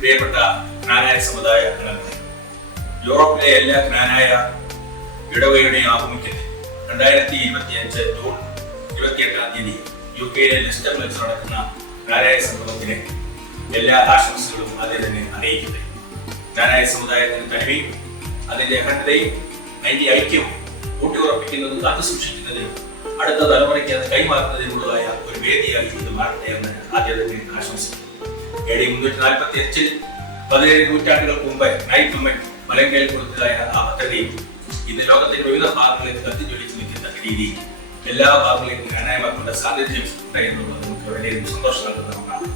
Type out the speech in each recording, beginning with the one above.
പ്രിയപ്പെട്ട ജ്ഞാനായ സമുദായ അംഗങ്ങളെ, യൂറോപ്പിലെ എല്ലാ ജ്ഞാനായ ഇടവകയുടെയും ആഭിമുഖ്യത്തിൽ 2025 ജൂൺ 28-ാം തീയതി UK-യിലെ ലെസ്റ്റർ വെച്ച് നടക്കുന്ന ജ്ഞാനായ സംഗമത്തിന് എല്ലാ ആശംസകളും ആദ്യം തന്നെ അറിയിക്കട്ടെ. ജ്ഞാനായ സമുദായത്തിന് തനിമയും അതിന്റെ അഖണ്ഡതയും അതിന്റെ ഐക്യവും ഊട്ടിയുറപ്പിക്കുന്നതും കാത്തു സൂക്ഷിക്കുന്നതിനും അടുത്ത തലമുറയ്ക്ക് അത് കൈമാറുന്നതിനുള്ളതായ ഒരു വേദിയായി ഇത് മാറട്ടെ എന്ന് ആദ്യം തന്നെ ആശംസിക്കുന്നു. AD 345 17 നൂറ്റാണ്ടുകൾക്ക് മുമ്പ് നൈറ്റ് വുമൻ മലങ്കയിൽ കൊടുത്തതായ ആ പദ്ധതിയും ഇന്ന് ലോകത്തിന്റെ വിവിധ ഭാഗങ്ങളിലേക്ക് കത്തിജ്വലിച്ച് നിൽക്കുന്ന രീതിയിൽ എല്ലാ ഭാഗങ്ങളിലും ജ്ഞാനായമാക്കേണ്ട സാന്നിധ്യം എന്നുള്ളത് നമുക്ക് വളരെയധികം സന്തോഷം നൽകുന്ന ഒന്നാണ്.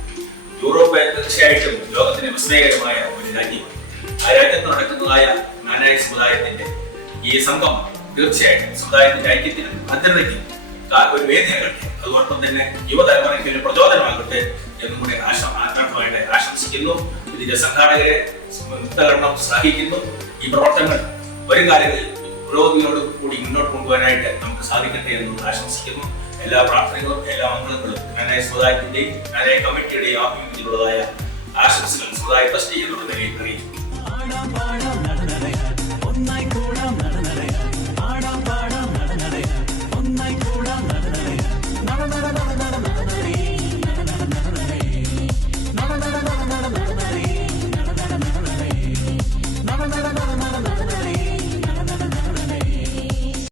യൂറോപ്പ് തീർച്ചയായിട്ടും ലോകത്തിന് വിസ്മയകരമായ ഒരു രാജ്യമാണ്. ആ രാജ്യത്ത് നടക്കുന്നതായ ജ്ഞാനായ സമുദായത്തിന്റെ ഈ സംഘം തീർച്ചയായിട്ടും സമുദായത്തിന്റെ ഐക്യത്തിനും ഭദ്രതയ്ക്കും ഒരു വേദിയാകട്ടെ. അതോടൊപ്പം തന്നെ യുവതലമുറയ്ക്ക് ഒരു പ്രചോദനമാകട്ടെ എന്നും കൂടി ആത്മാർത്ഥമായിട്ട് ആശംസിക്കുന്നു. ഇതിന്റെ സംഘാടകരെ മുക്തകരണം ശ്ലാഘിക്കുന്നു. ഈ പ്രവർത്തനങ്ങൾ വരും കാലങ്ങളിൽ പുരോഗതിയോട് കൂടി മുന്നോട്ട് കൊണ്ടുപോകാനായിട്ട് നമുക്ക് സാധിക്കട്ടെ എന്നും ആശംസിക്കുന്നു. എല്ലാ പ്രാർത്ഥനകളും എല്ലാ മംഗളങ്ങളും ജ്ഞാനായ സമുദായത്തിന്റെയും ജ്ഞാനായ കമ്മിറ്റിയുടെയും ആഭിമുഖ്യത്തിലുള്ളതായ ആശംസകൾ സമുദായ ട്രസ്റ്റ് എന്നുള്ള നിലയിൽ അറിയിച്ചു.